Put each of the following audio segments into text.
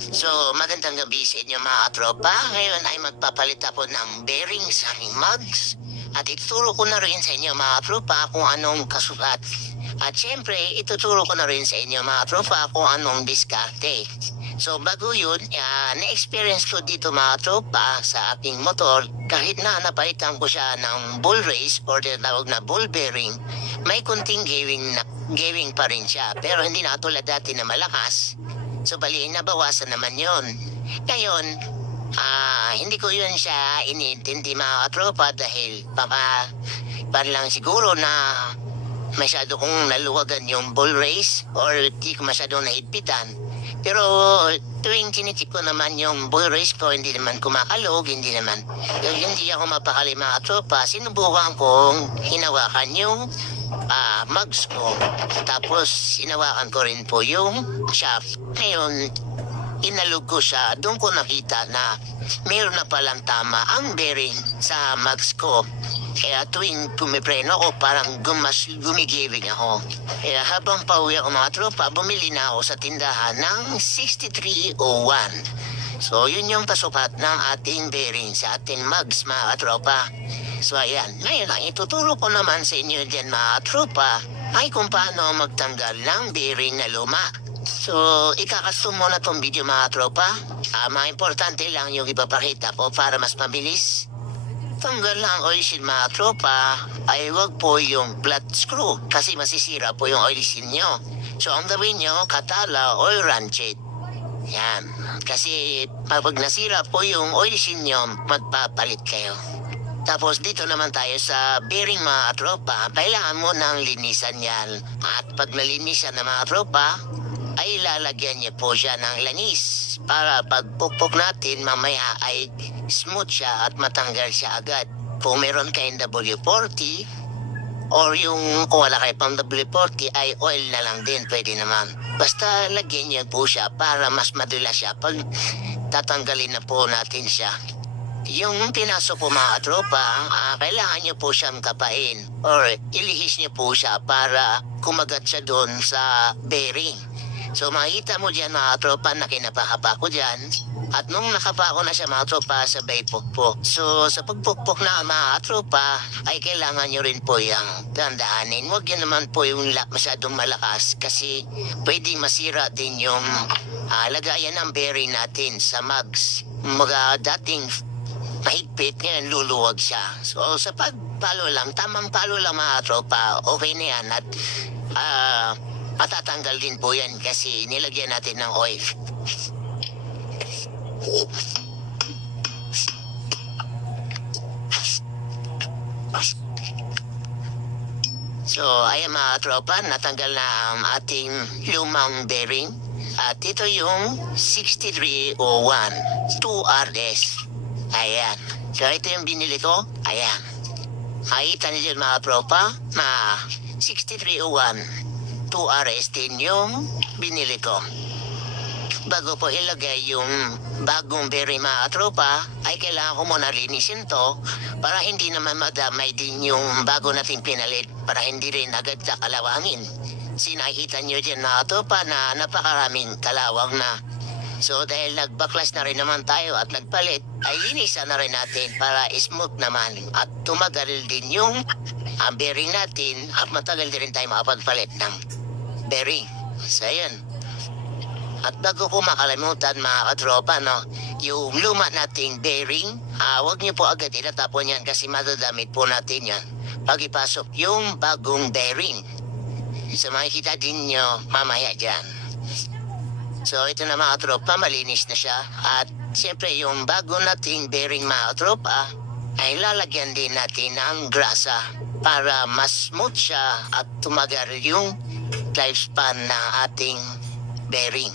So, magandang gabi sa inyo mga tropa. Ngayon ay magpapalit ako ng bearing sa aking mugs. At ituturo ko na rin sa inyo mga tropa kung anong kasukat. At syempre, ituturo ko na rin sa inyo mga tropa kung anong diskarte. So bago yun, na-experience ko dito mga tropa sa aking motor, kahit na napalitan ko siya ng ball race or tinatawag na ball bearing, may kunting gawing pa rin siya. Pero hindi na tulad dati na malakas. So bali, nabawasan naman yun. Ngayon, hindi ko yun siya inintindi mga tropa dahil lang siguro na masyado kong naluwagan yung ball race or di ko masyadong nahigpitan. Pero tuwing tinitik ko naman yung ball race ko, hindi naman kumakalog, hindi ako mapakali mga tropa. Sinubukan kong hinawakan yung mugs ko. Tapos hinawakan ko rin po yung shaft. Ngayon, inalog ko siya. Doon ko nakita na mayroon na palang tama ang bearing sa mugs ko. Kaya tuwing pumipreno ako, parang gumigibig ako. Kaya habang pauwi ako mga tropa, bumili na ako sa tindahan ng 6301. So yun yung pasukat ng ating bearing sa ating mugs mga tropa. So ayan, ngayon ang ituturo ko naman sa inyo dyan mga tropa ay kung paano magtanggal ng bearing na luma. So, ikakastom mo na tong video mga tropa. Mga importante lang yung ipapakita ko para mas mabilis. Tanggal lang oil seal mga tropa ay wag po yung flat screw kasi masisira po yung oil seal nyo. So, ang gawin nyo, katala o ratchet. Yan. Kasi pag nasira po yung oil seal nyo, magpapalit kayo. Tapos dito naman tayo sa bearing mga tropa, kailangan mo ng linisan yan. At pag nalinisan na mga tropa, ay lalagyan niya po siya ng langis para pag pukpok natin mamaya ay smooth siya at matanggal siya agad. Kung meron kayong W40 or yung kung wala kayo pang W40 ay oil na lang din, pwede naman. Basta lagyan niya po siya para mas madula siya pag tatanggalin na po natin siya. Yung pinasok po mga tropa, kailangan niyo po siyang kapain or ilihis niyo po siya para kumagat siya doon sa bearing. So makita mo dyan mga tropa na kinapahapa ko dyan. At nung nakapa ko na siya mga tropa, sabay pukpok. So sa pagpukpok na mga tropa, ay kailangan nyo rin po yung dandahanin. Huwag yan naman po yung masyadong malakas kasi pwedeng masira din yung lagayan ng bearing natin sa mugs. Mga dating mahigpit, ngayon luluwag siya. So sa pagpalo lang, tamang palo lang mga tropa, okay na yan. At matatanggal din po yan kasi nilagyan natin ng oil. So, ayan mga tropa, natanggal na ang ating lumang bearing. At ito yung 6301 2RS. Ayan. So, ito yung binili ko. Ayan. Makita niyo dyan mga tropa na 6301 2RS din yung binili ko. Bago po ilagay yung bagong bearing mga tropa, ay kailangan ko muna linisin to para hindi naman madamay din yung bago nating pinalit para hindi rin agad kalawangin. Sinakita nyo dyan mga tropa na napakaraming kalawang na. So dahil nagbaklas na rin naman tayo at nagpalit, ay linisan na rin natin para smooth naman at tumagal din yung bearing natin at matagal din rin tayo makapagpalit ng bearing. So yun. At bago ko makalimutan mga katropa, no, yung luma nating bearing, huwag niyo po agad itatapon yan kasi madadamit po natin yan pag ipasok yung bagong bearing. So makikita din nyo mamaya dyan. So ito na mga tropa, malinis na siya. At siyempre yung bago nating bearing mga tropa, ay lalagyan din natin ng grasa para mas smooth siya at tumagal yung lifespan ng ating bearing.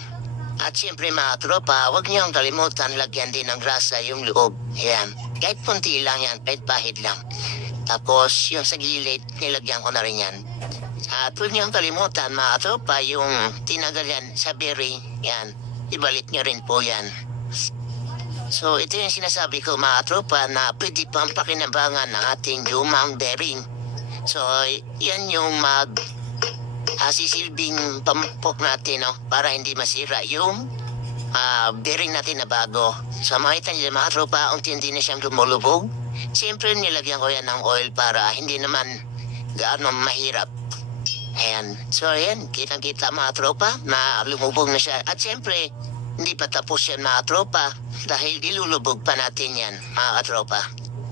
At siyempre mga tropa, huwag niyong kalimutan lagyan din ng grasa yung loob. Ayan. Kahit punti lang yan, kahit pahid lang. Tapos yung sa gilid, nilagyan ko na rin yan. At huwag niyong kalimutan mga tropa, yung tinagal yan sa bearing, yan. Ibalik niyo rin po yan. So ito yung sinasabi ko mga tropa na pwede pang pakinabangan ng ating lumang bearing. So yan yung sisilbing pampok natin, no, para hindi masira yung bearing natin na bago. So makita niyo mga tropa, unti-unti na siyang lumulubog. Siyempre nilagyan ko yan ng oil para hindi naman gaano mahirap. Ayan. So ayan, kitang-kita mga tropa na lumubog na siya. At siyempre, hindi pa tapos yan mga tropa dahil ilulubog pa natin yan mga tropa.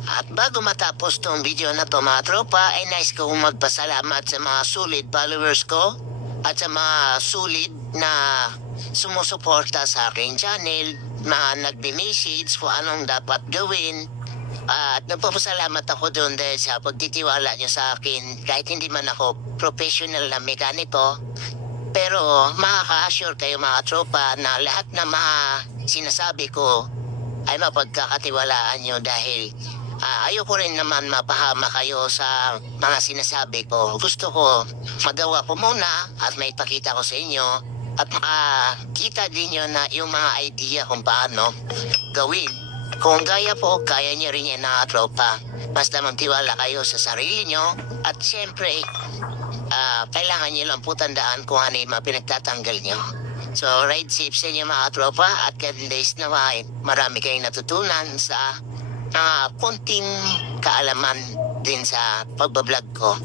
At bago matapos tong video na to mga tropa, ay nice kong magpasalamat sa mga solid followers ko at sa mga solid na sumusuporta sa aking channel, mga nagbe-message kung anong dapat gawin. At nagpapasalamat ako doon dahil sa pagtitiwala nyo sa akin kahit hindi man ako professional na mekaniko. Pero makaka-assure kayo mga tropa na lahat na mga sinasabi ko ay mapagkakatiwalaan nyo dahil ayoko rin naman mapahama kayo sa mga sinasabi ko. Gusto ko magawa ko muna at may pakita ko sa inyo at makakita din nyo na yung mga idea kung paano gawin. Kung kaya po, kaya nyo rin yan mga tropa. Basta magtiwala kayo sa sarili nyo at syempre, kailangan nyo lang po tandaan kung ano yung mga pinagtatanggal nyo. So, ride safe sa inyo mga tropa at God days na marami kayong natutunan sa konting kaalaman din sa pagbablog ko.